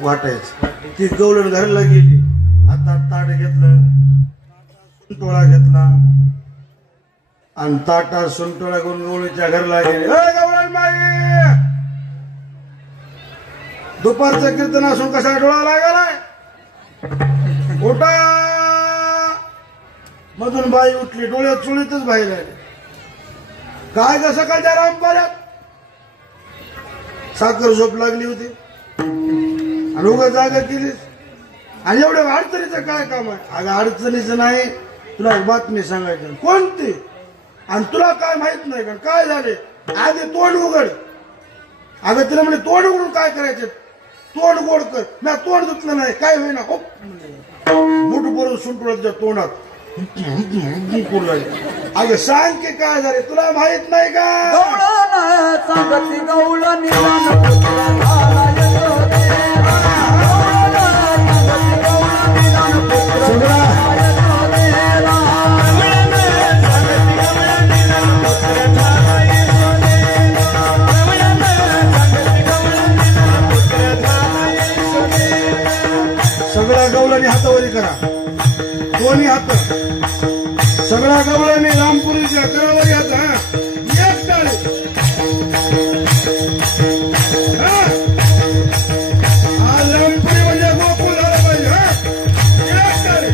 वाटायचं ती गवळण घराला गेली आता ताट घेतलं सुंटोळा घेतला आणि ताटा सुंटोळा करून गवळीच्या घरला गेली गवळण बाई दुपारचं कीर्तन असून कसा डोळा लागलाय उठा मधून बाई उठली डोळ्यात चुळीतच बाहेर आली काय ग सकाळच्या रामपाऱ्यात साखर झोप लागली होती आणि उगा जागा केलीस आणि एवढ्या अडचणीचं काय काम आहे अगं अडचणीचं नाही तुला एक बातमी सांगायची कोणती आणि तुला काय माहित नाही का काय झाले आधी तोंड उघड अगं तिला म्हणजे तोंड उघडून काय करायचं तोंड गोड कर मी तोंड धुतलं नाही काय होईना बुट बरोबर सुंटोळ्याच्या तोंडात अगं सांग की काय झाले तुला माहित नाही का सगळ्या गवळणी हातावरी करा दोन्ही हात सगळ्या गवळणी रामपुरीच्या करावरी हात एक टाळी आज रामपुरी म्हणजे गोकुळ झालं पाहिजे एक टाळी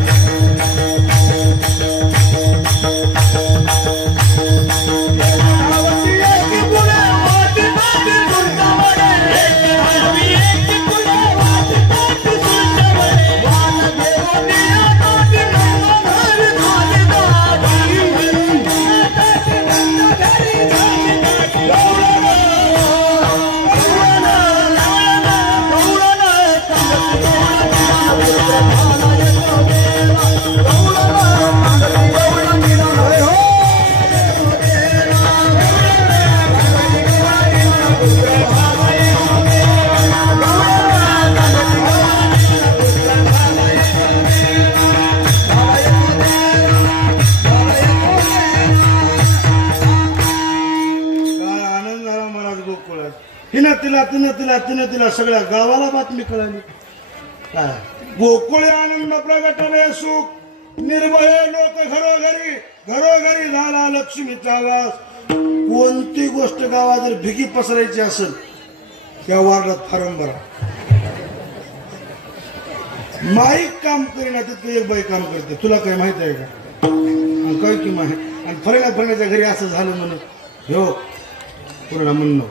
तिला सगळ्या गावाला बातमी कळाली गोकुळे आनंद प्रगटले सुख निर्भय लोक घरोघरी झाला लक्ष्मीचा वास कोणती गोष्ट गावात जर भिगी पसरायची असेल त्या वार्डात फारम भरा माईक काम करीना तितकं एक बाई काम करते तुला काय माहित आहे का काय की माहिती आणि फरण्याच्या घरी असं झालं म्हणून हो पूर्ण म्हणणं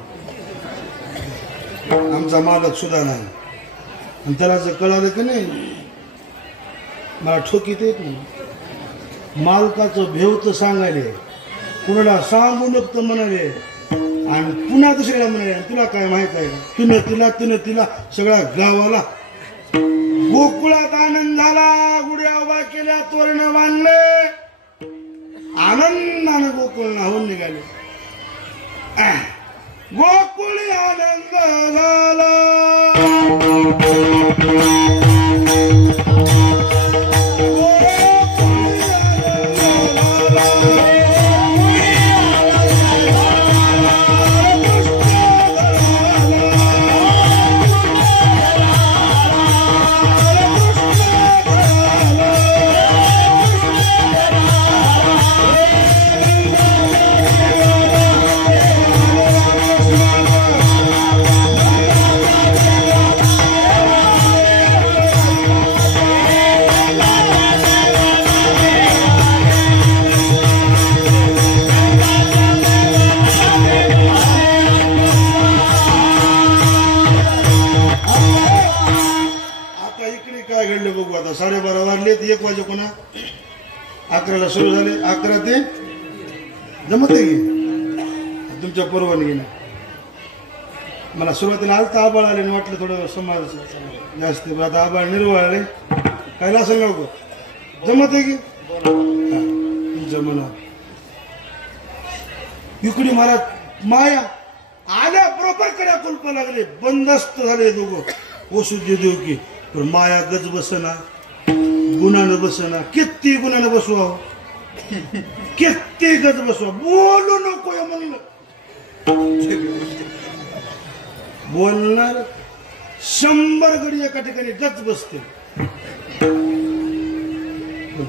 आमचा मालक सुद्धा नाही आणि त्याला जर कळालं की नाही मला ठोकीत येत नाही मालकाचं भेवचं सांगायले कुणाला सांगू नको म्हणाले आणि पुन्हा दुसऱ्याला म्हणाले तुला काय माहित आहे तिनं तिला सगळ्या गावाला गोकुळात आनंद झाला गुड्या उभा केल्या तोरण बांधले आनंदाने गोकुळ नाहून निघाले गोकुळी आनंद झाला साडेबारा वाजले 1 वाजे कोणा 11ला सुरू झाले 11 ते जमते की तुमच्या परवानगीने मला सुरुवातीला आलता आबाळ आले वाटलं थोडं समाज जास्त आता आबाळ निर्वळले कायला सांगा गो जमते की तुमच्या मनात इकडे महाराज माया आल्या बरोबर कड्या कुलपा लागले बंदस्त झाले दोघं ओसुजी देऊ की पण माया गज बसना गुणानं बसना किती गुणानं बसवा किती गज बसवा बोलू नको म्हणलं बोलणार 100 गडी एका ठिकाणी गच बसते,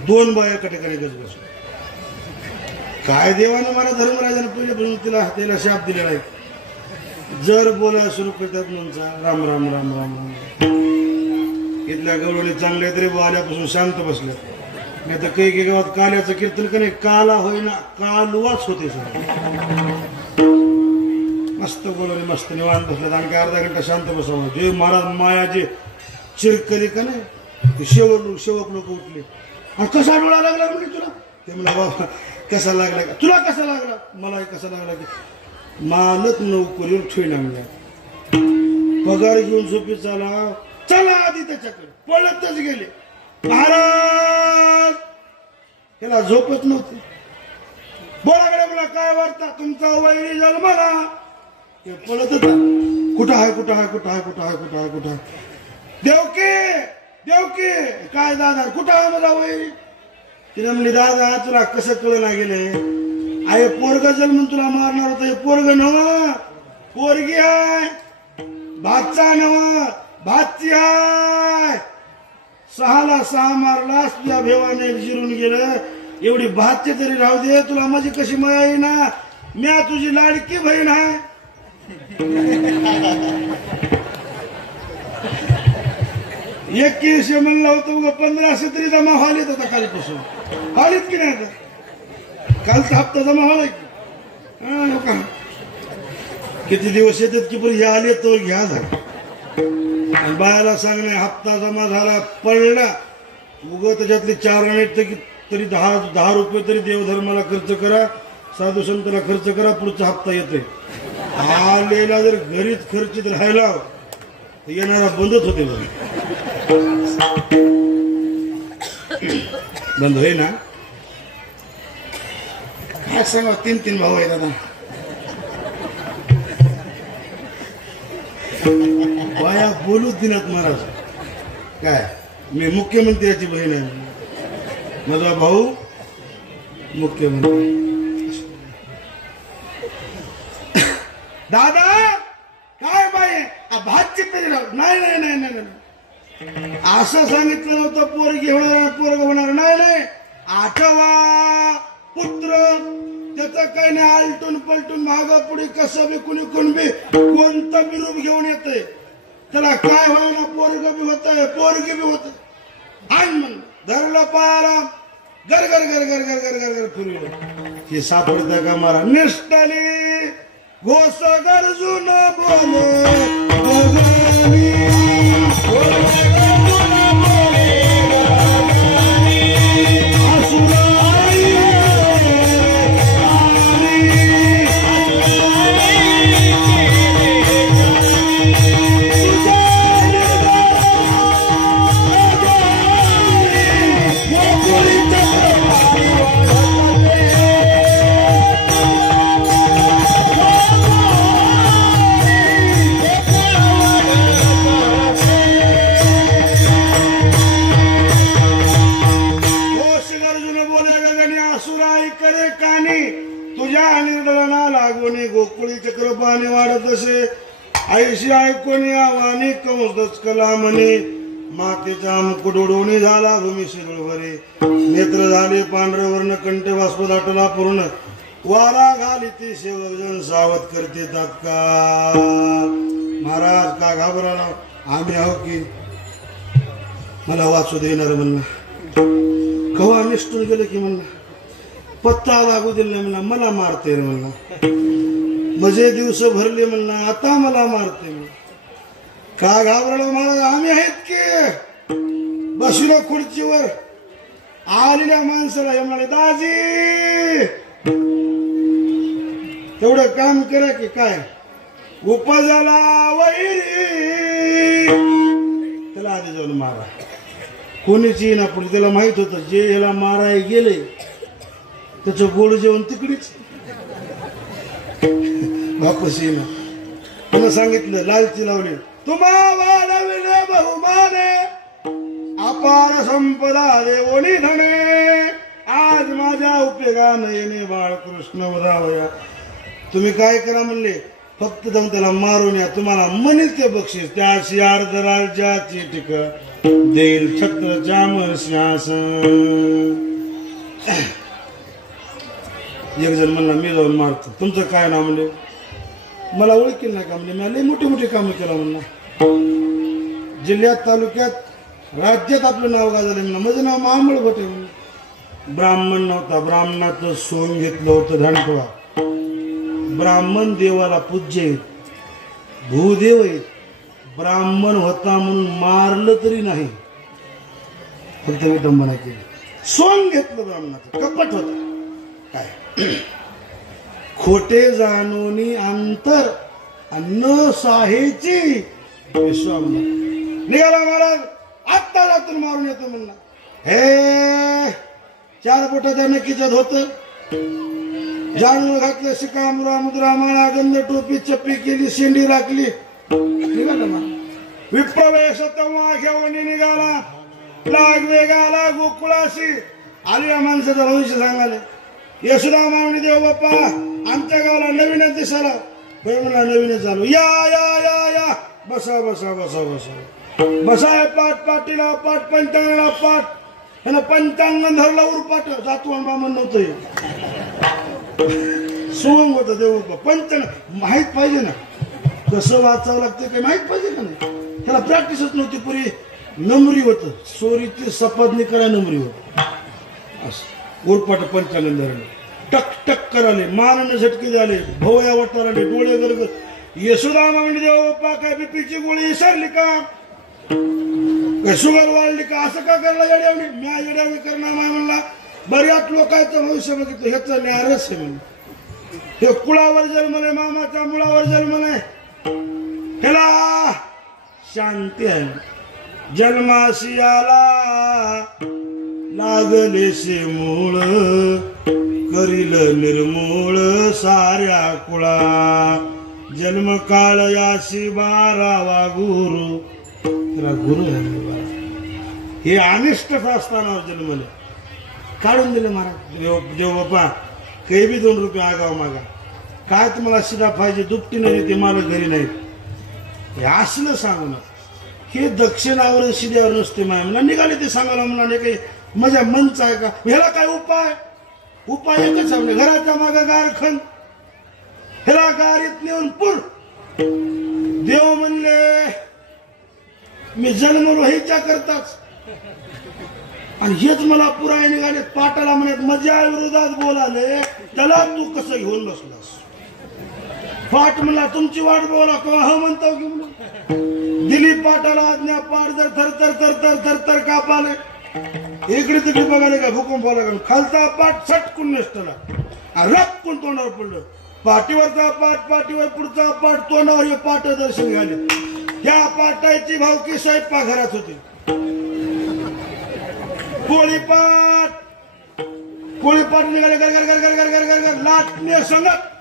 2 बाया एका ठिकाणी गच बसते. काय देवानं मला धर्मराजाने पहिल्यापासून त्याला शाप दिलेला आहे, जर बोला सुरू करतात म्हणचा राम राम राम राम राम. इथल्या गवळणी चांगल्या तरी आल्यापासून शांत बसल्या, नाही तर काही गावात काल्याचं कीर्तन का नाही, काला होईना कालवाच होते सर. मस्त बोलवले, मस्त निवांत बसल्यात, आणखी अर्धा घंटा शांत बसावं. जे महाराज मायाचे चिरकली का नाही, सेवक लोक उठले. आणि कसा डोळा लागला म्हणजे तुला? ते मला बाबा कसा लागला, तुला कसा लागला? मला कसा लागला की मालक नोकरीवर ठेवला म्हणजे पगार घेऊन झोपी चला चला आधी त्याच्याकडे पळतच गेले. महाराज त्याला झोपत नव्हती. बोलाकडे मला काय वाटतं, तुमचा वैरी झाला मला. ते पळत होता, कुठं आहे कुठं आहे कुठं आहे कुठं आहे कुठं आहे कुठं आहे, देवकी देवकी काय दादा कुठं आहे माझा वैरी? तिने म्हणली दादा तुला कसं कळना गेले, आहे पोरग जन्म तुला मारणार होतं, हे पोरग नव पोरगी आहे, भातचा नव भातची आहे. 6ला 6 मारला, तुझ्या भेवाने जिरून गेलं. एवढी भातची तरी राहू दे, तुला माझी कशी मया येईना, म्या तुझी लाडकी बहीण आहे. 21 म्हणलं होतं उगा 1500 तरी जमा व्हालीत होता कालपासून, व्हालीत की नाही आता? कालचा हप्ता जमा व्हालाय की किती दिवस येतात की पण आले तो घ्या झाला. आणि बायाला सांगणे हप्ता जमा झाला पडला, उग त्याच्यातले 4 आणे तरी 10 रुपये तरी देवधर्माला खर्च करा, साधू संताला खर्च करा, पुढचा हप्ता येतोय. आलेला जर घरीच खर्चित राहिला येणारा बंदच होते, बंद होई ना. काय सांगा, 3 भाऊ आहेत आता. बाया बोलूच दिनात महाराज. काय मी मुख्यमंत्र्याची बहीण आहे, माझा भाऊ मुख्यमंत्री. दादा काय बाई भातची तरी नाही नाही नाही नाही असं सांगितलं नव्हतं, पोरगी होणार पोरग होणार नाही नाही. 8वा पुत्र त्याचं काही नाही, आलटून पलटून माग पुढे कसं बी कुणी बी कोणतं बी रूप घेऊन येतंय, त्याला काय व्हायला पोरग बी होतंय पोरगी बी होत. आणि म्हणून धरलं पायाला गर गर गर गर गर गर गर गर फिरवलं. हे सापडतं का मारा निष्ठाली घोष गरजून बोले गोकुळी चक्रपाणी वाढत असे. आईशी ऐकून आवानी कंस कला म्हणे, मातेचा मुकुट उडवणी झाला भूमीशी गुळवरे. नेत्र झाले पांढरे वर्ण कंठ बाष्प दाटला पूर्ण, वारा घाली ती सेवक जण सावध करते तात्काळ. महाराज का घाबराला, आम्ही आहो की मला वाचू देणार म्हणलं. कवा निष्ठून गेलं की म्हणलं, पत्ता लागू दिला म्हणला, मला मारते म्हणला. मजे दिवस भरले म्हणला, आता मला मारते. का घाबरला महाराज, आम्ही आहेत की. बसलो खुर्चीवर, आलेल्या माणसाला हे म्हणाले, दाजी तेवढं काम करा की काय उपजाला वैरी, त्याला आधी जाऊन मारा. कोणीची ना पुढे त्याला माहित होतं, जे याला माराय गेले त्याचं गोड जेवण तिकडेच वापस येणं. त्यानं सांगितलं, लालची लावली, तुम्हा वाढविले बहुमाने, अपार संपदा देवोनी धने, आज माझ्या उपयोगाने येणे बाळकृष्ण उदावया. तुम्ही काय करा म्हणले, फक्त जाऊन त्याला मारून या, तुम्हाला म्हणेल ते बक्षीस. त्याशी अर्ध राज्याची टीका देईल छत्रच्या सिंहासन. एक जण म्हणला मी जाऊन मारतो. तुमचं काय नाव म्हणजे? मला ओळखील नाही का म्हणजे? मी लई मोठी मोठी कामं केलं म्हणलं. जिल्ह्यात तालुक्यात राज्यात आपलं नाव गाजलं म्हणलं. माझं नाव महामळ भट आहे म्हणलं. ब्राह्मण नव्हता, ब्राह्मणाचं सोंग घेतलं होतं धांडवा. ब्राह्मण देवाला पूज्य आहेत, भूदेव आहेत. ब्राह्मण होता म्हणून मारलं तरी नाही, फक्त विटंबना केली. सोंग घेतलं ब्राह्मणाचं, कपट होता काय. खोटे जाणूनी अंतर अन्न साहेची विश्वाम निघाला महाराज. आत्ता रात्र मारून येतो म्हणला. हे 4 बोटाच्या नक्कीच्यात होत. जानूर घातलं, शिका मुरा मुद्रा माळा गंध टोपी चप्पी केली, शेंडी राखली, निघाला ना. विप्रवेश तेव्हा घेऊन निघाला. लाग वेगाला गोकुळाशी आलेल्या माणसाचा भविष्य सांगाले. यशोदा मावणी देव बाप्पा आमच्या गावाला नवीनच दिसाला. म्हणला नवीनच झालो. या या या या बसा बसा बसा बसा बसाय. पाठ पाटीला पाठ, पंचांगाला पाठ. ह्यानं पंचांग धरला उरपाट. जातो बामण नव्हतं, सोंग होत देव बाप्पा. पंचांग माहित पाहिजे ना कसं वाचावं लागतं, काही माहित पाहिजे का नाही. त्याला प्रॅक्टिसच नव्हती पुरी. नमरी होत, चोरीची सपादनी करा नमरी होत. असं उरपाट पंचांग धरलं. टक टक कराले, मानाने झटके झाले, भोवया वटाराले, डोळे गरगर. यशोदा मावणी देव बाप्पा काय बीपीची गोळी विसरली का, शुगर वाढली का, असं का करला येड्यावणी. म्या येड्यावणी करणार नाही म्हणला. बऱ्याच लोकांचं भविष्य बघितलं. ह्याचं न्यारच आहे म्हणलं. हे कुळावर जन्मले, मामाच्या मुळावर जन्मले, ह्याला शांती आहे. जन्माशी आला लागलेसे मूळ, करील निर्मूळ साऱ्या कुळा. जन्म काळ याशी 12वा गुरु. त्याला गुरु झाले. हे अनिष्ट असताना जन्मले, काढून दिले महाराज. देव बाप्पा काही बी 2 रुपये आगाव मागा. काय तुम्हाला शिदा पाहिजे, दुपटी नाही देते, मला घरी नाही. हे असलं सांगू ना. हे दक्षिणावर शिद्यावर नसते. माया मला निघाले ते सांगायला म्हणाले काही माझ्या मनच आहे का. ह्याला काय उपाय? उपाय एकच आहे, घराच्या मागे गारखंड. ह्याला गारीत नेऊन पूर. देव म्हणले मी जन्मलो ह्याच्या करताच, आणि हेच मला पुराय निघाले. पाटाला म्हणत माझ्या विरोधात बोलाले, त्याला तू कसं घेऊन बसलास. पाट म्हणला तुमची वाट बोला किंवा ह म्हणतो की म्हणून. दिली पाटाला आज्ञा. पाट जर थरथर थरथर थरथर कापाले. इकडे तिकडे बघायला काय भूकंप आला का. खालचा पाठ सटकून नेसटला, रक्कून तोंडावर पडलं. पाठीवरचा पाठ, पाठीवर पुढचा पाठ, तोंडावर हे पाठ दर्शन घाले. या पाटाची भावकी स्वयंपाकघरात होती. पोळीपाट पोळीपाट निघाले. गर गर गर गर गर गर गर गर लाटणे संगत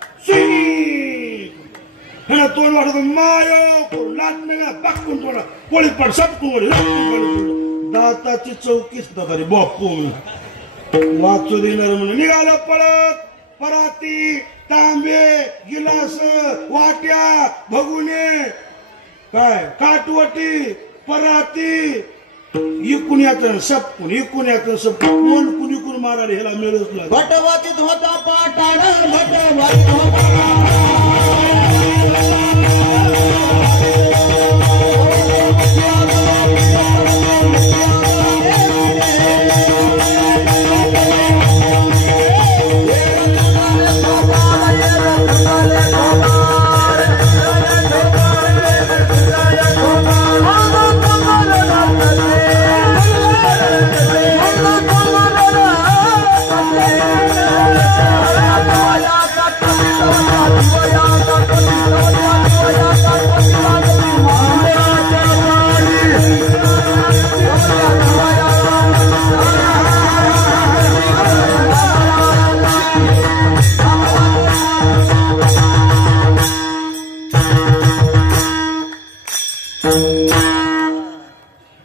तोंड वाटत मायो लाटणे पाकून तोंडा. पोळीपाट सटकून दाताची चौकीच दातारी बापू वाचू देणार म्हणून निघालं पळत. पराती, तांबे, गिलास, वाट्या, भगुने, काय काटवटी, पराती, इकून याचं सपकून, इकून याचं सपकून. कोण कुणी कुण मारायला ह्याला मिळत नाही. भटवातीत होता पाटाड, भटवातीत होता.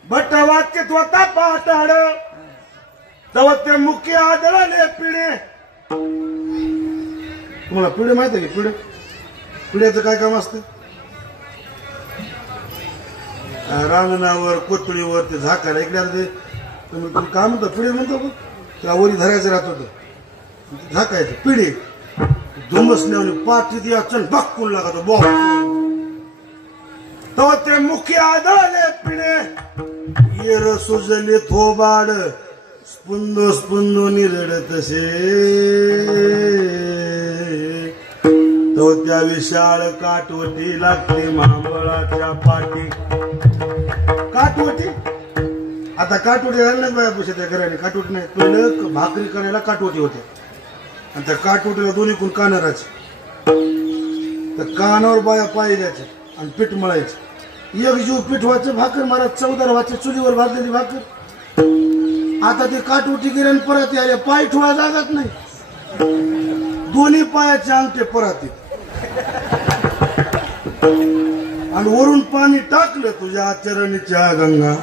भटवाक्यत होता पाटाड, तेव्हा ते मुख्य आदळाले पिढे. तुम्हाला पिढे माहित आहे की पिढे? पिढ्याचं काय काम असतं? रांगणावर कोथळीवर ते झाकायला इकडे ते तुम्ही काय म्हणता पिढे म्हणतो बघ, त्या वरी धरायचं राहत होतं झाकायचं पिढे धुमसल्याने पाठीत या चल बाकून लागतो बॉ तो ते मुख्य आदळले पिढे येर सुजले थोबाड स्पुंदो स्पुंदो निरडतसे तो त्या विशाळ काटवटी लागते महाबळाच्या पाठी. काटवटी आता काटवटी घालणार नाही बाया पुशा त्या घराने काटवटी नाही. पहिलं भाकरी करायला काटवटी होते आणि त्या काटवटीला दोन्हीकडून कानं राहायचे. तर कानावर बाया पाय द्यायचे आणि पीठ मळायचे. एक जीव पीठ व्हायचं भाकर मारा 14 व्हायचे चुलीवर भाजलेली भाकर. आता ते काटवटी गिरण परत आले पाय ठेवा जागाच नाही. दोन्ही पायाचे अंगठे परत आणि वरून पाणी टाकलं तुझ्या चरणीच्या गंगा.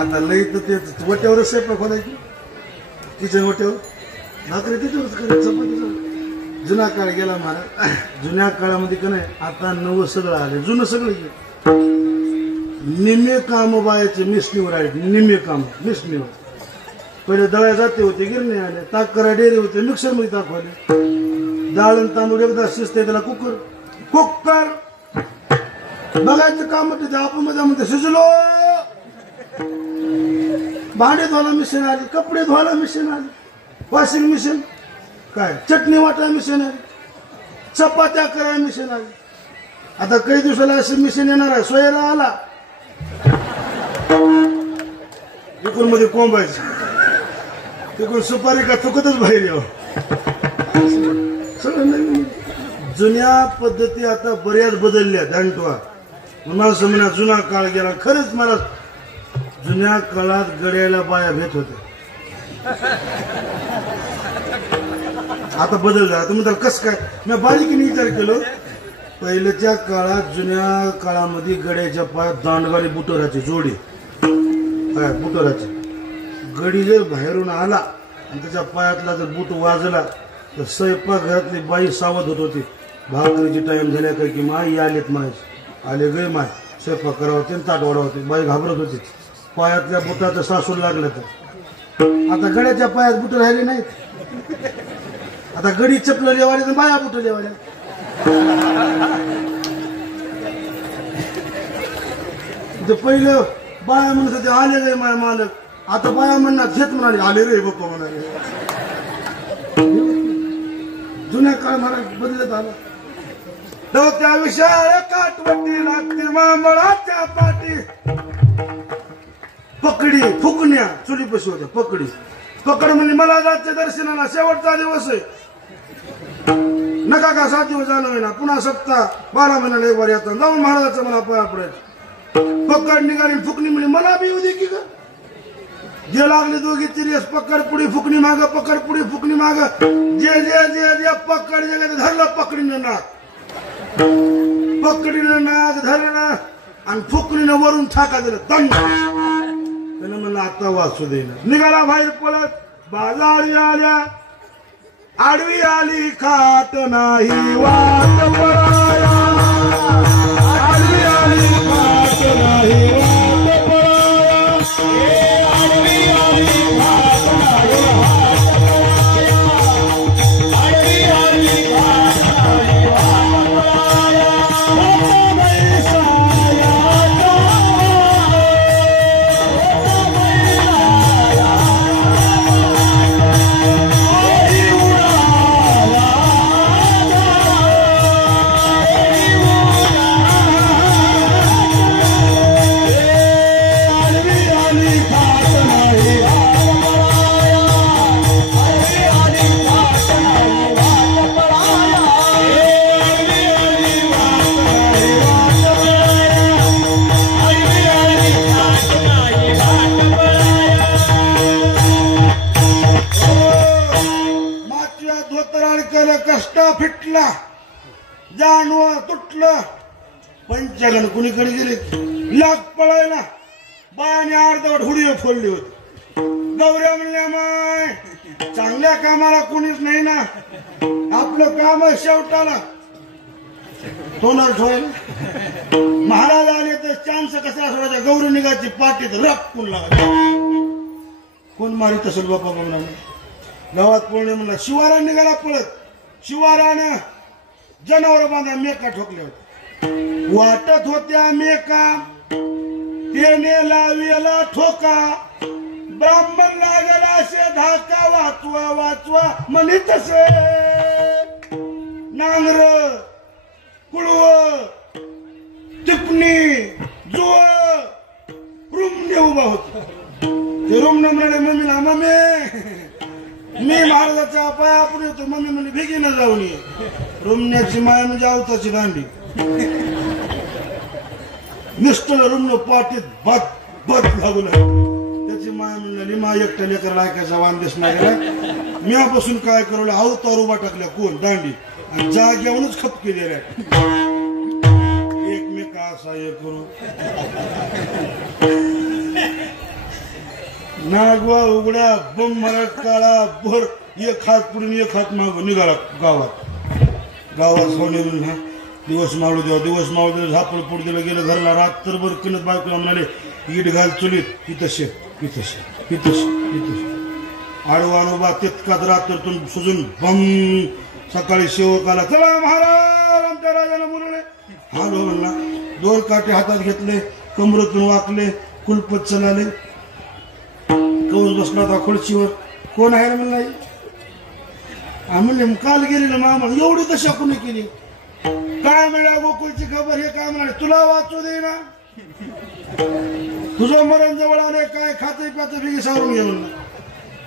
आता लई तर ते वट्यावर स्वयंपाक खोलायची किचन वट्यावर भाकरी तिथेच करायचं चपाती. जुना काळ गेला महाराज. जुन्या काळामध्ये का नाही आता नवं सगळं आले जुनं सगळं गेलं. निम्मे काम बायाचे मिशनीवर आहेत. निम्मे काम मिशनीवर. पहिले दळ्या जाते होते गिरणे आले ताक करा डेरे होते मिक्सर मध्ये ताकवाले. डाळ आणि तांदूळ एकदा शिजते त्याला कुकर बघायचं काम होते. आपण मध्ये शिजलो. भांडे धुवायला मिशन आली कपडे धुवायला मिशन आली वॉशिंग मिशन काय चटणी वाटायला मिशन आली चपात्या करायला मिशन आली. आता काही दिवसाला अशी मिशन येणार आहे. सोयरा आला इकडून मध्ये कोंबायचं तिकडून सुपारी का चुकतच बाहेर यावं सगळं नवीन. जुन्या पद्धती आता बऱ्याच बदलल्या दांटवा. मला समजा जुना काळ गेला. खरंच मला जुन्या काळात गड्याला बाया भेट होते. आता बदल झाला. तुम्ही तर कस काय मी बारीकीने विचार केलो. पहिल्याच्या काळात जुन्या काळामध्ये गड्याच्या पायात दांडगाडी बुटोराची जोडी काय बुटोराची गडी जर बाहेरून आला आणि त्याच्या पायातला जर बूट वाजला तर स्वयंपाक घरातली बाई सावध होत होती. भाकरीची टाइम झाल्या काय की माई आलेत म्हणायचे. आले गे माय स्वयंपाक करावं होते ताट वाढा होते. बाई घाबरत होती. पायातल्या बुटाचं सासूर लागलं तर. आता गड्याच्या पायात बुट राहिले नाहीत. आता गडी चपलं लेवाले तर बाया बुट लेवाल्या. पहिलं बाया म्हणत होते आले रे माय मालक. आता बाया म्हणणार घेत म्हणाले आले रे बाप्पा म्हणाले. जुन्या काळ महाराज बदलत आला. तो त्या विशाळ काटवटी लागते मांबळाच्या पाठी. पकडी फुकण्या चुलीपाशी होत्या. पकडी पकड म्हणजे मला जायचं दर्शनाला शेवटचा दिवस आहे. नका का 7 दिवस झालं ना पुन्हा सप्ताह 12 महिन्याला एक बार येतात जाऊन महाराजाचं मला पाया पडायचं. पकड निघाली फुकणी म्हणजे मला बी येऊ दे की ग. जे लागले दोघी तिरीस पकड पुढे फुकणी माग पकड पुढे फुकणी माग. जे जे जे जे पकड जे धरलं पकडीनं नाक पकडीनं नाक धरलं आणि फुकणीनं वरून ठाका दिलं दंड. त्यानं म्हणलं आता वाचू देईना. निघाला बाहेर पळत बाजारी आल्या आडवी आली खाट नाही वाट पळाया. आडवी आली खाट नाही वाट पळाया. आडवी आली खाट नाही वाट पळाया. आडवी आली खाट नाही वाट पळाया. फिटला जानव तुटलं. पंचगण कुणीकडे गेले लाग पळायला. बायाने अर्धवट हुडी फोडली होती. गौऱ्या म्हणल्या माय चांगल्या कामाला कोणीच नाही ना, आपलं काम शेवटाला तोंडावर ठेवायला. महाराज आले तर चान्स कसा सोडायचा, गौरी निघायची पाठीत रक्कून लागायची. कोण मारित असेल बापा म्हणला. गावात कोणी म्हणला शिवारा निघाला पळत. शिवारानं जनावर बांधा मेका ठोकले होते. वाटत होत्या मेका त्याने लावेला ठोका, ब्राह्मण लागला असे धाका, वाचवा वाचवा म्हणे तसे. नांगर कुळव टिपणी जुळ रुमने उभा होता. ते रुमने म्हणाले मम्मीला, मम्मी मी महाराजाच्या पाया आपण येतो. मम्मी म्हणजे भिगीनं जाऊन ये. रुमण्याची माय म्हणजे आवताची दांडी. निष्ठल रुमन पाठीत बद बद लागू लागली. त्याची माय म्हणली मा एकट्या लेकरला ऐकायचा वांदेश नाही गेला. म्यापासून काय करवलं, अवतार उभा टाकल्या कोण दांडी आणि जाग्यावरूनच खपके दिल्या. एकमेका असा हे करू नागवा उघडा बम मराठ काळा भर एक हात पुढून एक हात मागून निघाला गावात. गावात सोने दिवस मावळू देवा, दिवस मावळू दिवस झापड पुढ दिलं गेलं घरला. रात्रभर किनत बायकोला म्हणाले ईट घाल चुलीत इथं इथं इथं आडवानोबा तितकाच रात्रीतून सुजून बम. सकाळी सेवकाला चला महाराज आमच्या राजाला बोलवले. हालो म्हणला. 2 काटे हातात घेतले, कमरेतून वाकले, कुलपत चलाले. कौस बसला होता खुर्चीवर. कोण आहे म्हणला. म्हणले काल गेलेलं मामा. एवढी दशा कोणी केली काय म्हणा गोकुळची खबर. हे काय म्हणाले तुला वाचू दे ना, तुझं मरण जवळ आले, काय खाते प्याते बिगी सारून घे म्हणलं.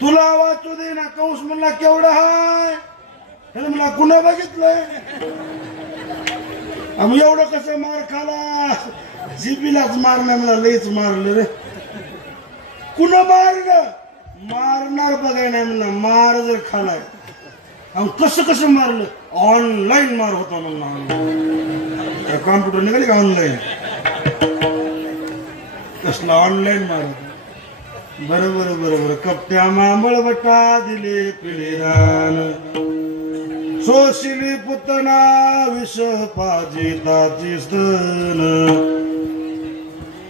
तुला वाचू दे ना. कंस म्हणला केवढा हाय म्हणला कुणा बघितलंय. एवढं कसं मार खाला. जिबीलाच मारणार म्हणला. लईच मारलं रे. कुणा मारलं. मारणार बघाय नाही म्हणला. मार जर खालाय कसं कसं मारलं. ऑनलाईन मार होता म्हणला. कॉम्प्युटर निघाली का ऑनलाईन. कसला ऑनलाईन मार होता. बरोबर बरोबर. कपट्या मांबळ बटा दिले पिढीरान, सोशिली पुतना विष पाजिताची स्तन.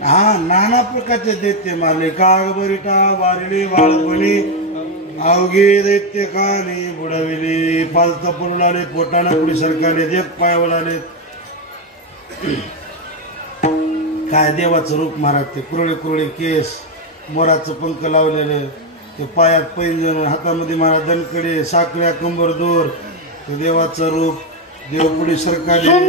हा नाना प्रकारचे दैत्य मारले. कागबरिटा वारिली बाळपणी, अवघे दैत्य खाणी बुडविली. पालत पडून पोटानं पुढे सरकारले, देख पाय वळाले. काय देवाचं रूप महाराज. ते कुरळे कुरळे केस, मोराचं पंख लावलेले, ते पायात पैंजण, हातामध्ये महाराज दणकडे, साखळ्या कंबर दूर. ते देवाचं रूप. देव पुढे सरकारले.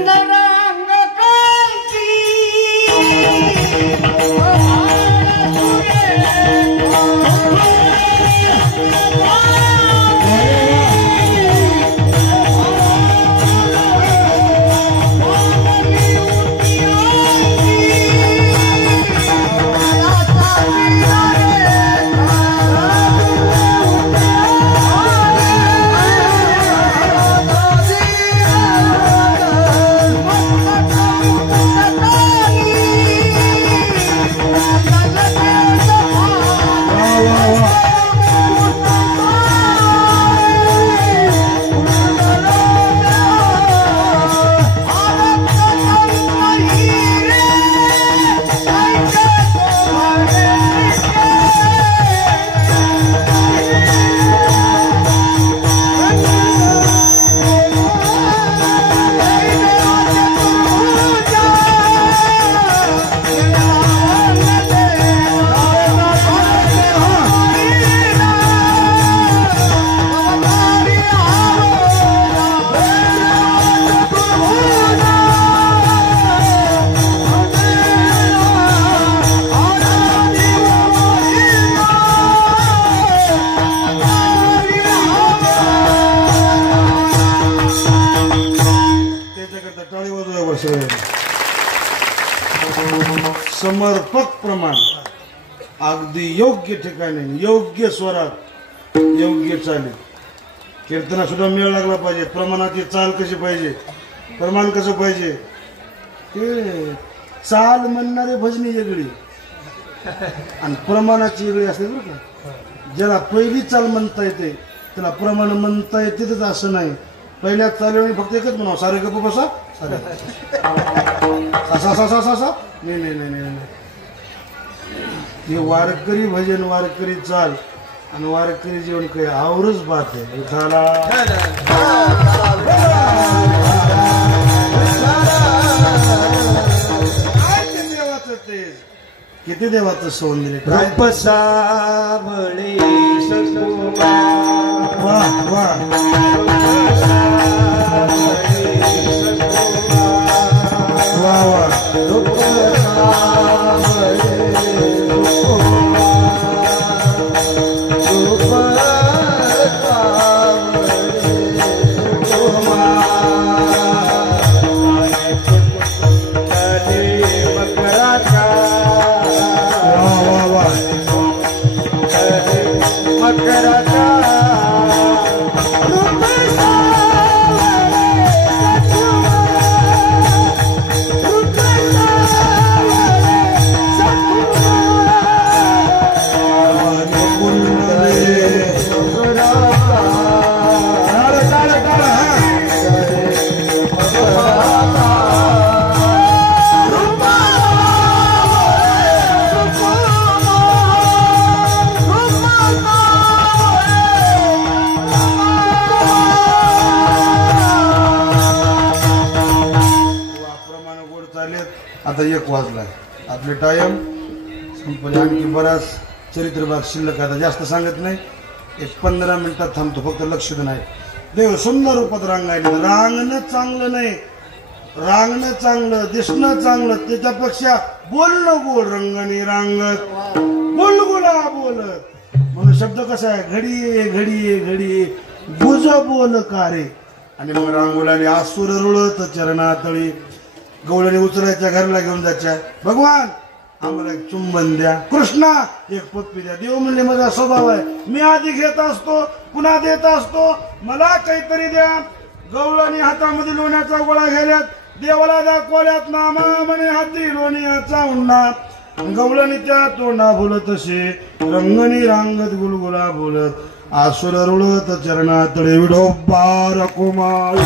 समर्पक प्रमाण, अगदी योग्य ठिकाणी, योग्य स्वरात, योग्य चाली. कीर्तना सुद्धा मेळ लागला पाहिजे. प्रमाणाची चाल कशी पाहिजे, प्रमाण कसं पाहिजे. ते चाल म्हणणारे भजनी वेगळी आणि प्रमाणाची वेगळी असते बरं का. ज्याला पहिली चाल म्हणता येते त्याला प्रमाण म्हणता येतेच असं नाही. पहिल्या चालीवर फक्त एकच म्हणावं, सारे गप्प बसा, सारे सा नाही नाही नाही नाही. हे वारकरी भजन, वारकरी चाल आणि वारकरी जीवन काही आवरच बात आहे. विठाला देवाचं तेज, किती देवाचं सौंदर्य. रूपसावळे सखुमा वा वा वा वा. आता 1 वाजलाय, आपले टाइम संपले. आणखी बराच चरित्रभाग शिल्लक आता जास्त सांगत नाही. एक 15 मिनिटात थांबतो, फक्त लक्ष नाही. देव सुंदर रूपात रांगायला, रांगणं चांगलं नाही, रांगणं चांगलं, दिसणं चांगलं, त्याच्यापेक्षा बोलणं गोड. रंगणी रांगत बोलगुला बोलत म्हणून शब्द कसा आहे, घडी घडी घडी बुज बोल कारे. आणि मग रांगोळ्याने आसुर रुळत चरणातळी, गवळणी उचलायच्या घरला घेऊन जायच्या, भगवान आम्हाला एक चुंबन द्या, कृष्णा एक पप्पी द्या. देव म्हणले माझा स्वभाव आहे, मी आधी घेत असतो पुन्हा देत असतो, मला काहीतरी द्या. गवळणी हातामध्ये लोण्याचा गोळा घ्याल्यात, देवाला दाखवल्यात नामा म्हणे हाती लोण्याचा उन्हा. गवळणी त्या तोंडा बोलत असे, रंगणी रांगत गुलगुला बोलत, आसुर रुळत चरणातळे विठोबा रकुमार.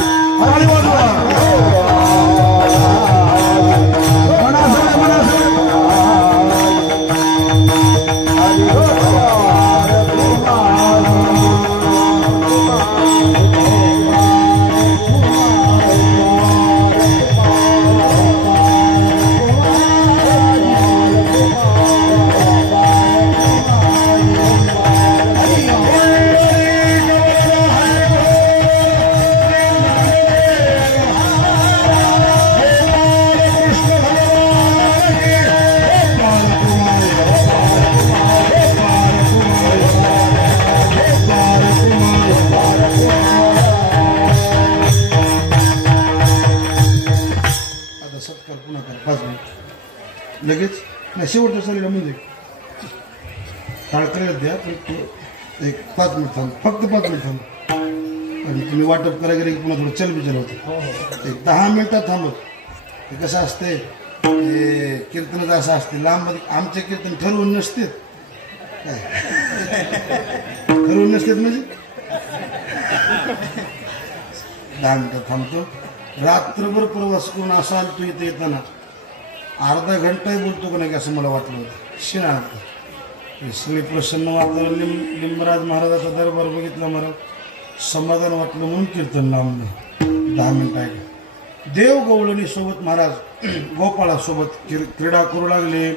लगेच नाही, शेवटच्या सरीला म्हणजे टाळकऱ्याला द्या, पण एक 5 मिनिट थांब, फक्त 5 मिनिट थांब. आणि तुम्ही वाटप करायला गेले की पुन्हा थोडं चलबिचल होतं. एक 10 मिनिटात थांबत. ते कसं असते, ते कीर्तनच असं असते लांब. आमचे कीर्तन ठरवून नसते, काय ठरवून नसतेत म्हणजे 10 मिनिटात थांबतो. रात्रभर प्रवास करून असा तू इथे येताना अर्धा घंटाही बोलतो का नाही असं मला वाटलं होतं. शिणा सगळे प्रसन्न वातावरण. लिंबराज महाराजाचा दरबार बघितला, महाराज समाधान वाटलं म्हणून कीर्तन लावलं. 10 मिनिटं ऐकलं. देव गवळणी सोबत महाराज गोपाळासोबत क्रीडा करू लागले,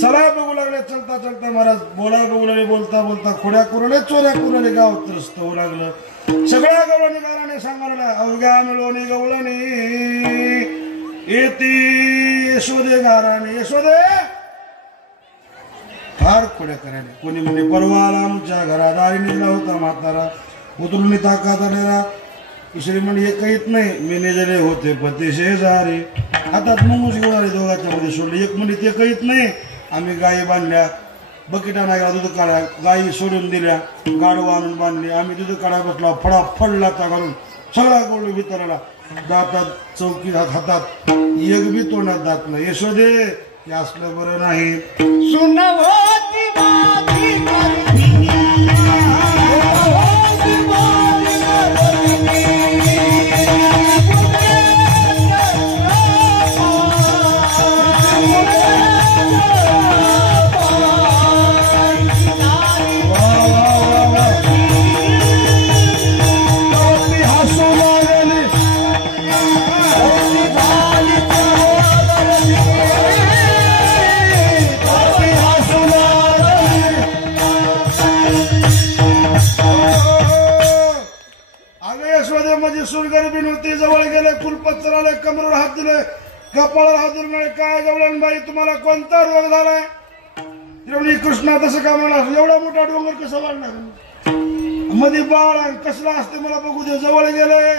चला बघू लागले. चलता चलता महाराज बोला बघू लागले, बोलता बोलता खोड्या करू लागले, चोऱ्या करू लागले. गाव त्रस्त होऊ लागलं. सगळ्या गवळणी गाराने सांगायला, अवघ्या मिळवणी गवळणी येते यशोदे गाराने. यशोदे फार खोड्या करायला. कोणी म्हणे परवा आमच्या घरात दारी निघला होता म्हातारा, उतरून ताकात आलेला. दुसरी म्हणे हे कहीत नाही, मी नेजले होते पती शेजारी, हातात मुंगूस घेऊन आले, दोघांच्या मध्ये सोडले. एक म्हणे ते कहीत नाही, आम्ही गायी बांधल्या, बकेटा नाही गेला दूध काढा, गायी सोडून दिल्या, गाडवा आणून बांधली. आम्ही दूध काढा बसला, फडा फडलाचा घालून सगळा गोळ भितरला. दातात चौकी हातात, एक बी तोंडात दात नाही. यशोदे हे असलं बरं नाही. सुनवती माझी यशोदे माझी सुरगरबी नव्हती, जवळ गेले, कुलपत चढाले, कमरेवर हात दिले, कपाळावर हात दिले, काय गवळणबाई तुम्हाला कोणता रोग झालाय? एवढी कृष्णा तसं का म्हणा, एवढा मोठा डोंगर कसं वाढणार? मध्ये बाळ कसला असते मला बघू दे. जवळ गेले,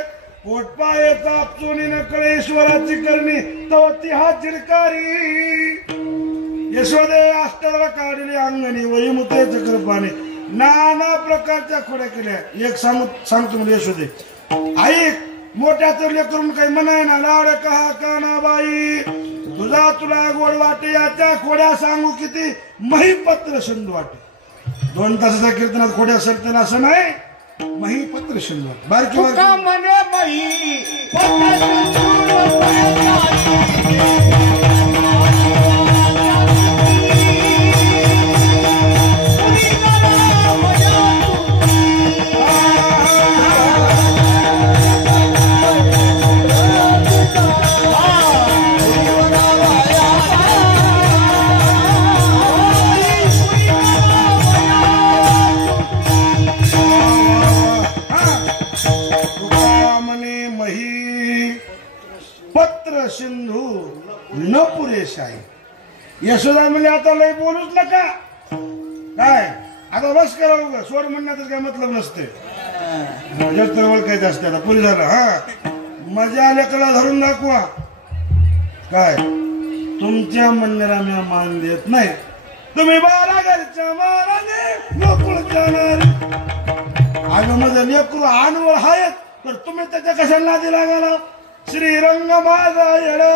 पोटपाय तापचोनी न कळे ईश्वराची करणी, तव ती हा चिरकारी. यशोदे अष्टदळ काढली अंगणी, वैमुते चक्रपाणी, नाना प्रकारच्या खोड्या केल्या. एक सांगतो म्हणजे यशोदे, ऐक, मोठ्या तरले करून काही म्हणाय ना, लाड कहा कानाबाई, तुझा तुला गोड वाटे, याच्या खोड्या सांगू किती, महिपत्र सिंधू वाटे. 2 तासाच्या कीर्तनात खोड्या सरते असं नाही, महिपत्र सिंधू वाटे. बारकी म्हणे मही सिंधू न पुरेश आहे. यशोदा म्हणजे आता लय बोलूच नका, काय आता बस करा, उगा सोड म्हणण्यातच काय मतलब नसते, जास्त ओळखायचं असते. आता पुरी झालं. हा, मजा लेकरला धरून दाखवा. काय तुमच्या म्हणण्याला मी मान देत नाही. तुम्ही बारा घरच्या माराने गोकुळच्या नारी. अगं माझं लेकरू आणवळ आहेत, तर तुम्ही त्याच्या कशाला नादी लागाला? श्रीरंग माझा येडा,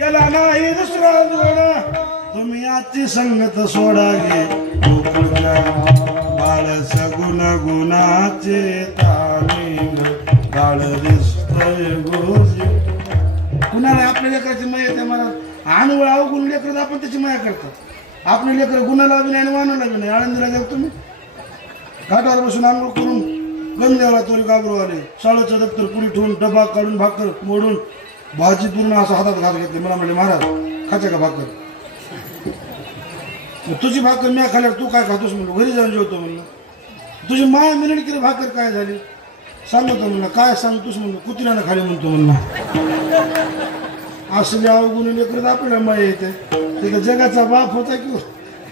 याला नाही दुसरा जोडा. तुम्ही आजची संगत सोडा गे, गोकुळच्या बाळ सगुण गुणाचे तानी, बाळ दिसतय गोजी. कुणाला आपल्या लेकराची माया येते मला? आणवळ अवगुण लेकर आपण त्याची माया करतात. आपले लेकर गुणाला बी नाही आणि वानाला बी नाही. आनंदीला गेलो तुम्ही घाटावर बसून आंघोळ करून गंध्याला तोरी गाबरू आले, शाळेचं दप्तर पुरी ठेवून डबा काढून भाकर मोडून भाजी पूर्ण असं हातात घात घेतली. मला म्हणले महाराज खायचं का भाकर? तुझी भाकर मी खाल्यावर तू काय खातोस म्हणलं? घरी जाऊन जेवतो म्हणलं. तुझी माय मिनिट केली भाकर काय झाली सांगतो म्हणलं. काय सांगतोस म्हणलं? कुत्र्यानं खाली म्हणतो म्हणलं. असले अवगुण लेकरत आपल्याला माय येते. ते जगाचा बाप होता की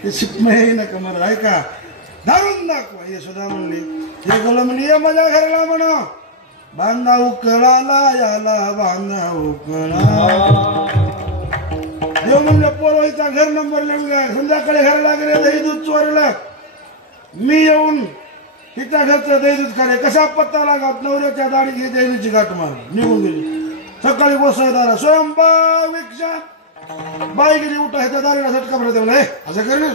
ते शिकमाय नका मला. ऐका, धारून दाखवा. यशोदा म्हणली, हे गेलं म्हणजे ये माझ्या घराला म्हणा, बांधा उकळाला याला बांधा उकळा. देव म्हणलं पोरवाईचा घर नंबर लिहून घ्या. संध्याकाळी घराला गेले, दही दूध चोरलं. मी येऊन तिच्या घरचं दही दूध खाले. कसा पत्ता लागत? नवऱ्याच्या दाढी घे, दहीची गाठ मार, निघून गेली. सकाळी गोसाईदारा स्वयंपाक विक्षा बाई गेली, उठा ह्याच्या दारीला झटका भरत म्हणा, असं करेल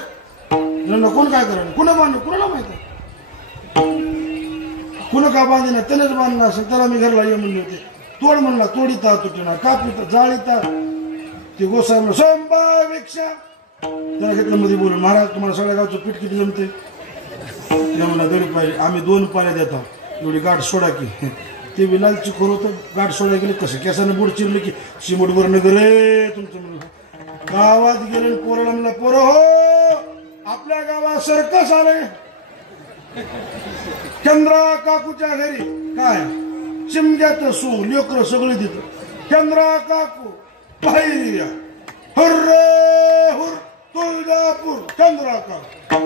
कोण काय करेल? कुणा बांधलं कुणाला माहिती? कुणा का बांधेना? त्यानेच बांधला असेल. त्याला मी घरला ये म्हणले होते. तोड म्हणला, तोडीता तुटीना, कापिता जाळीता. ते गोसाई म्हणलं स्वयंपाक विक्षा. त्याला घेतलं मध्ये बोलून, महाराज तुम्हाला सगळ्या गावचं पीठ किती जमते? म्हणला 2 पाहिजे. आम्ही 2 पाण्या देतो, एवढी गाठ सोडा की. ते बी लालची खोर होतं. गाठ सोडा गेले कसं केसानं बुड चिरलं की शिमटभर नगर रे तुमचं म्हणलं. गावात गेले पोराला म्हणला, पोरं हो आपल्या गावात सर्कस आले. चंद्रा काकूच्या घरी काय चिमग्याचं सोंग लेकर सगळी तिथं. चंद्रा काकू पाहिल्या हुर्रे हुर तुळजापूर चंद्रा काकू.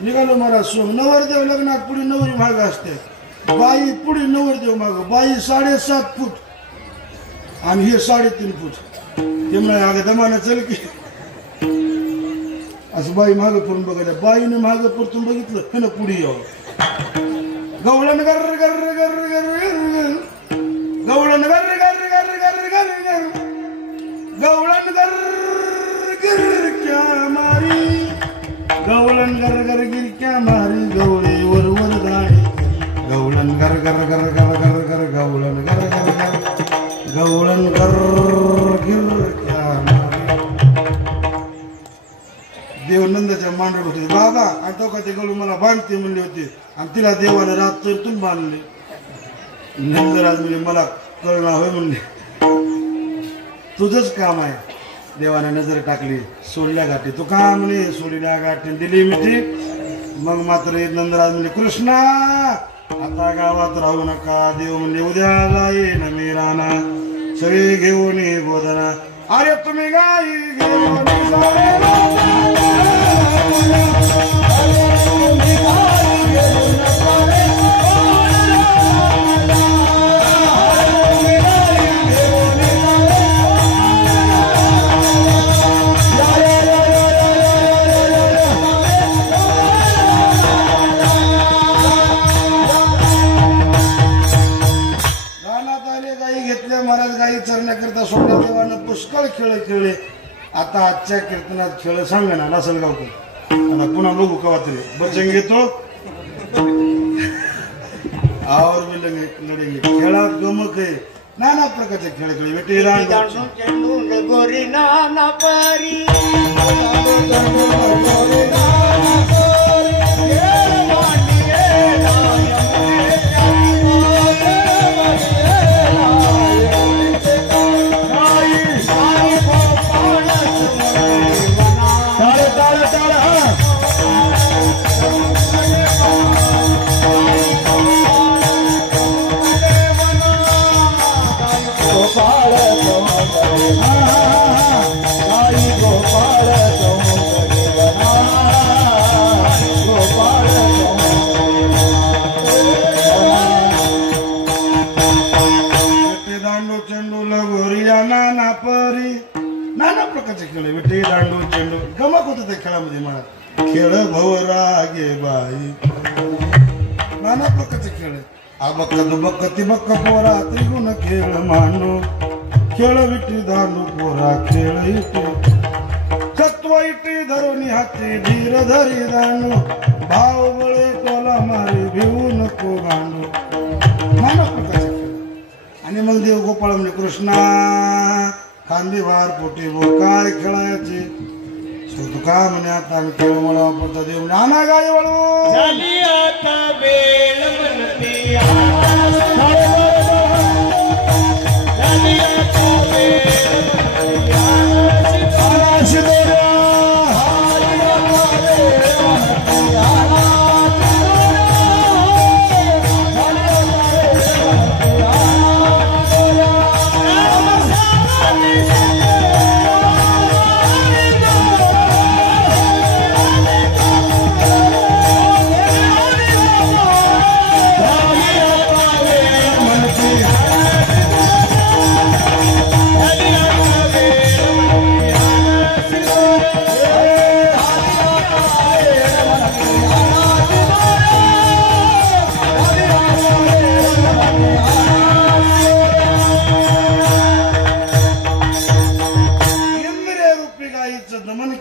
निघालो महाराज सोंग. नवरदेव लग्नात पुढे नवरी भाग असते, बाई पुढे नवरदेव माग. बाई 7.5 फूट आणि हे 3.5 फूट. ते म्हणा अगं दमानं चल की. असं बाई मागं पडून बघायला. बाईने मागं परतून बघितलं, हे ना पुढे यावं. गवळण गर गर गर गर गर गवळण गर गर गर गर गर गर गवळण गर गिर क्या मारी. गवळण गर गर गिर क्या मारी. गवळे वर वर दाढी. गवळण गर गर गर गर गर गर गवळण गर गर गर गवळण गर गिर क्या मारी. देवनंदाच्या मांडव होते बाबा, आणि तो का ते गळू मला बांधते म्हणले होते, आणि तिला देवाने रात तरतून बांधले. नंदराज म्हणजे मला कळणार होय म्हणले, तुझंच काम आहे. देवाने नजर टाकली, सोडल्या गाठी. तू का म्हणे सोडल्या गाठी दिली मिठी. मग मात्र नंदराज म्हणजे कृष्णा आता गावात राहू नका. देव म्हणजे उद्या येईन मी राणा सगळे घेऊन गोदना. अरे तुम्ही गाई घेऊन महाराज गाई चरण्याकरता सोडल्या. देवानं पुष्कळ खेळ खेळले. आता आजच्या कीर्तनात खेळ सांग ना लासलगावकर. आता पुन्हा बघू कवा तरी बचन घेतो और भी लढेंगे. खेळात गमक आहे. नाना प्रकारचे खेळ खेळ वेटी गोरी नाना परी विटी दांडू चेंडू गमक होत त्या खेळामध्ये. मला खेळ भवरा गे बाई नाना प्रकारचे खेळ. आबक्क दुबक्क तिबक्क पोरा त्रिगुण खेळ मांडू. खेळ विटी दांडू पोरा खेळ इटी सत्व इटी धरुणी हाती धीर धरी दांडू. भाव बळे कोला मारी भिवू नको गांडू. नाना प्रकारचे खेळ. आणि मग देव गोपाळ म्हणजे कृष्णा खांदी वार पोटी वो काय खेळायचे तुका म्हणे. आता खेळ मला वापरता देव नाना गाय वळू झाली आता वेळ म्हणते झाली आता वेळ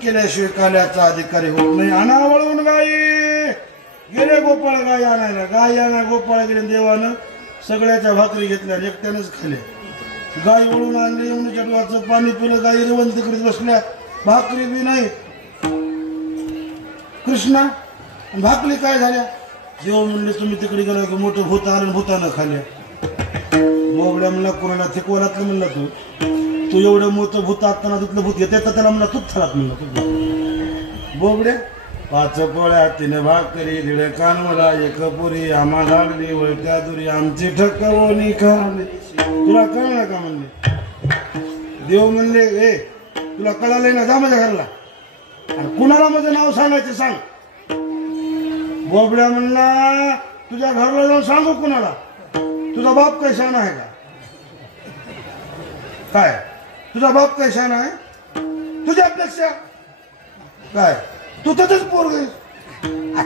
केल्याशिवाय काल्याचा अधिकारी होत नाही. आणा वळून गाई गेले गोपाळ गाय आणायला. गाय आणा गोपाळ गेले. देवानं सगळ्याच्या भाकरी घेतल्या एकट्यानेच खाल्ल्या. गाय वळून आणली. यमुनेच्या डोहाचं पाणी पिलं. गाई रेवंत करीत बसल्या. भाकरी बी नाही. कृष्णा भाकरी काय झाल्या. देव म्हणले तुम्ही तिकडे गेला की मोठं भूत आलं भूतानं खाल्ल्या. बोबड्या म्हणला कोणाला थिकवलातलं म्हणला तू एवढं मोठं भूत असताना तिथलं भूत येते तर त्याला म्हणला तूच थरात म्हणलं तू. बोबड्या 5 पोळ्या 3 भाकरी 1.5 कानवला 1 पुरी आम्हा झाडली वळत्या दुरी आमची ठकवणी खाली. तुला कळलं का म्हणले. देव म्हणले ए तुला कळालंय ना जा माझ्या घरला. आणि कुणाला माझं नाव सांगायचं सांग. बोबड्या म्हणला तुझ्या घरला जाऊन सांगू कुणाला. तुझा बाप काय शान आहे का काय. तुझा बाप काय शान आहे तुझ्यापेक्षा काय. तू तसंच पोरग.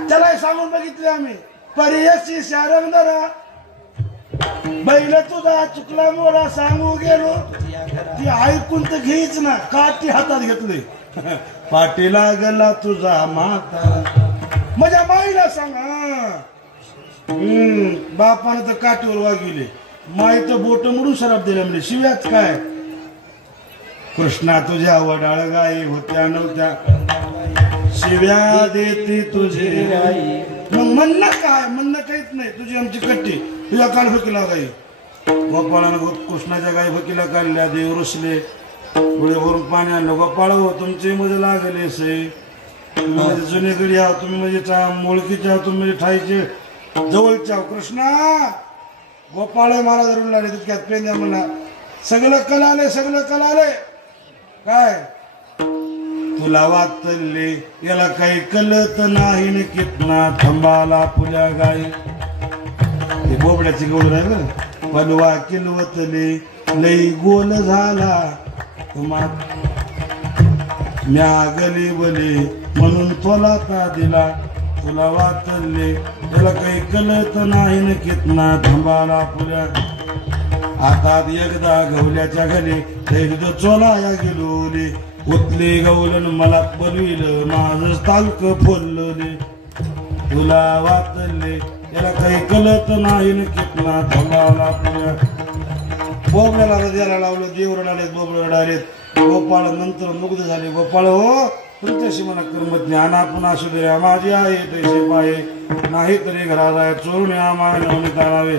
त्याला सांगून बघितले आम्ही. पर्यशी शारंगरा बैल तुझा चुकला मोरा सांगू गेलो. ती ऐकून तर घेईच ना. काठी हातात घेतली. पाठीला गेला तुझा माता माझ्या माईला सांगा. बापानं तर काठीवर वागिले. माई तर बोट मोडून शराब दिला म्हणजे शिव्याच काय. कृष्णा तुझ्या वडाळ गाई होत्या नव्हत्या शिव्या देती तुझी गाई. मग म्हणणं काय म्हणणं काहीच नाही. तुझी आमची कट्टी तुझ्या काल फकीला गाई. गोपाळानं कृष्णाच्या गाई फकीला काढल्या. देव रुसले. डोळ्यावरून पाणी आणलं. गोपाळ हो तुमचे मध्ये लागले से जुने गडी आहात तुम्ही म्हणजे मोळकीचे आहात तुम्ही ठाईचे जवळच्या कृष्णा गोपाळ महाराज रडून लागले तितक्यात पेंद्या म्हणला सगळं कलाले काय तुला वाचले याला काही कळत नाही न कितना थांबाला फुल्या गाई ते बोबड्याची गोड राहिलं पलवा किलवतले लई गोल झाला तुम्हा म्या गली बली म्हणून तुला का दिला तुला वाचले त्याला काही कळत नाही न कितना थांबाला फुल्या आता एकदा गवल्याच्या घरी दूध चोलाया गेलोले उतले गवलन मला बलविल माझं तालक फोडले तुला वाचले याला काही कळत नाही न कितना थांबाला फुल्या बोबड्याला हृदयाला लावलं देव रडालेत बोबडे रडालेत गोपाळ नंतर मुग्ध झाले गोपाळ हो तुमच्याशी मला करमत नाही अनापुन असू दे माझी आहे तैसे पाहे नाही तरी घरात आहे चोरून आम्हा नवनी ताणावे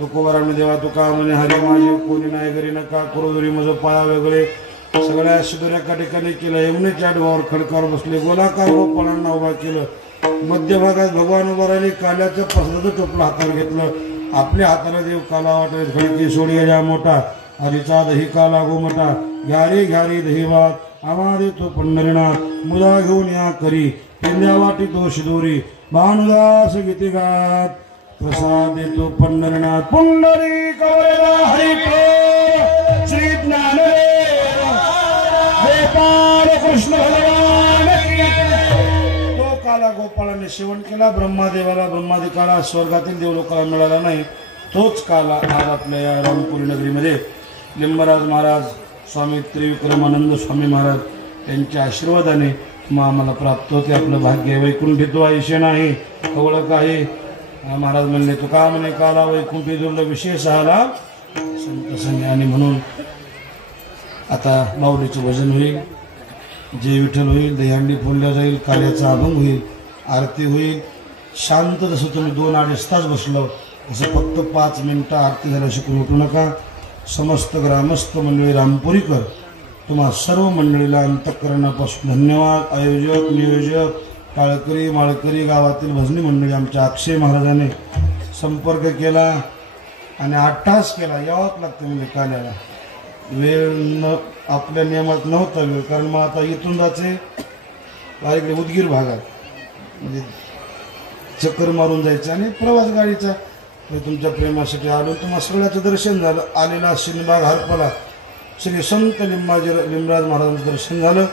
तुकोबाराने देवा तुका म्हणे हरी माझे कोणी नाही घरी नका कुरोदरी माझं पाया वेगळे सगळ्या शिदोऱ्या ठिकाणी केलं यमुनेच्या डोहावर खडकावर बसले गोलाकार गोपाळांना उभा केलं मध्यभागात भगवान उभा राहिले काल्याचं प्रसादाचं टोपलं हातावर घेतलं आपल्या हाताला देव काला वाटत खडकी सोडी या मोठा हरीचा दही काला गोमटा घ्यारी दही भात आम्हा देतो पंढरीनाथ मुदा घेऊन या करी पेंद्या वाटी तो शिदोरी भानुदास गीते गात प्रसाद देतो पंढरीनाथ पुंडरी कवरेला हरितो श्री ज्ञानदेव गोपाळ कृष्ण भगवान तो काला गोपाळाने सेवन केला ब्रह्मादेवाला ब्रह्मादिकाला स्वर्गातील देवलोकाला मिळाला नाही तोच काला आज आपल्या या रामपुरी नगरीमध्ये लिंबराज महाराज स्वामी त्रिविक्रमानंद स्वामी महाराज यांच्या आशीर्वादाने आम्हाला प्राप्त होते आपलं भाग्य वैकुंठी तो आयुष्य नाही कवळक आहे महाराज म्हणले तो का म्हणे काला वैकुंठी दुर्ल विशेष आला संत संगी आणि म्हणून आता माऊलीचं भजन होईल जे विठ्ठल होईल दहीहंडी फोडल्या जाईल काल्याचा अभंग होईल आरती होईल शांत जसं तुम्ही 2-2.5 तास बसलो असं फक्त 5 मिनिटं आरती झाल्या शिकून उठू नका समस्त ग्रामस्थ मंडळी रामपुरीकर तुम्हा सर्व मंडळीला अंतःकरणापासून धन्यवाद आयोजक नियोजक काळकरी माळकरी गावातील भजनी मंडळी आमच्या अक्षय महाराजाने संपर्क केला आणि 8 तास केला यावंच लागतं म्हणजे काल्याला वेळ न आपल्या नियमात नव्हता वेळ कारण मग आता इथून जायचे इकडे उदगीर भागात म्हणजे चक्कर मारून जायचं आणि प्रवास गाडीचा तुमच्या प्रेमासाठी आलो तुम्हाला सगळ्याचं दर्शन झालं आलेला शिनबाग हरपला श्री संत लिंबराज महाराजांचं दर्शन झालं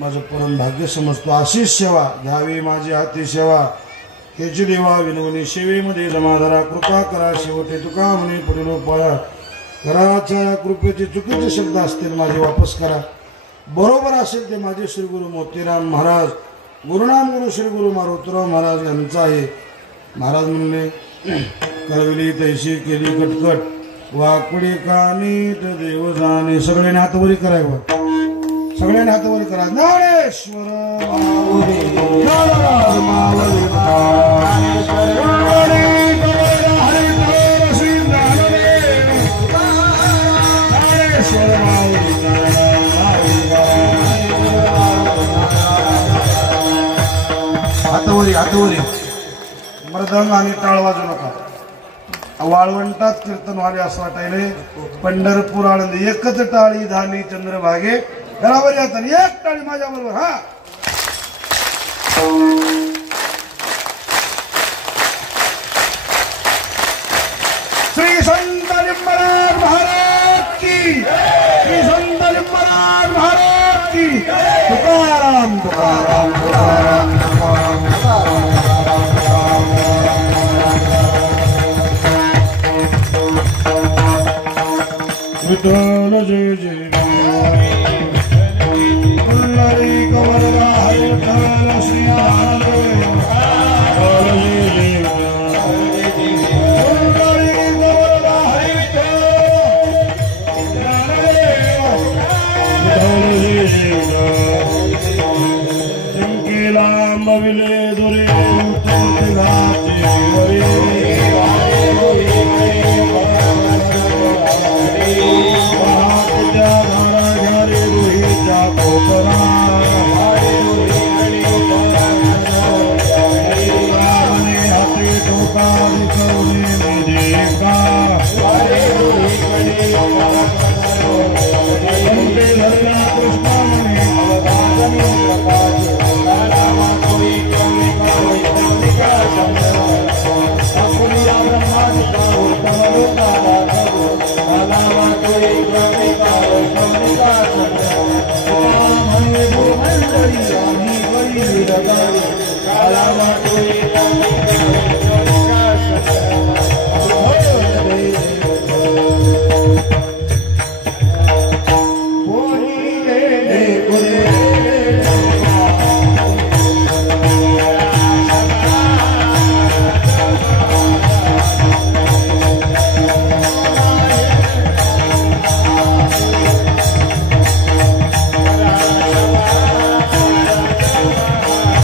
माझं परम भाग्य समजतो अशीच सेवा घ्यावी माझी हाती सेवा त्याची देवा विनवणी सेवेमध्ये जमाधारा कृपा करा शेवटे तुका म्हणे पुढील पाया घराच्या कृपेचे चुकीचे शब्द असतील माझे वापस करा बरोबर असेल ते माझे श्रीगुरु मोतीराम महाराज गुरुनाम गुरु श्री गुरु मारुतीराव महाराज यांचा आहे महाराज म्हणले करविली तैशी केली कटकट वाकडी कानीट देव जाणे सगळ्यांनी हातवरी करायवर सगळ्यांनी हातवरी करा ज्ञानेश्वर हातवरी हातवरी मृदंग आणि टाळ वाजू नका वाळवंटात कीर्तन व्हावे असं वाटायले पंढरपूर आळंदी एकच टाळी झाली चंद्रभागे घरावर येतात एक टाळी माझ्या बरोबर हा श्री संत लिंबराज महाराज की श्री संत लिंबराज महाराज की तुकाराम तुकाराम तुकाराम तुकाराम विठ्ठल जय जय पुंडरी कवरला हरिठ्ठल श्री आनंद जय जय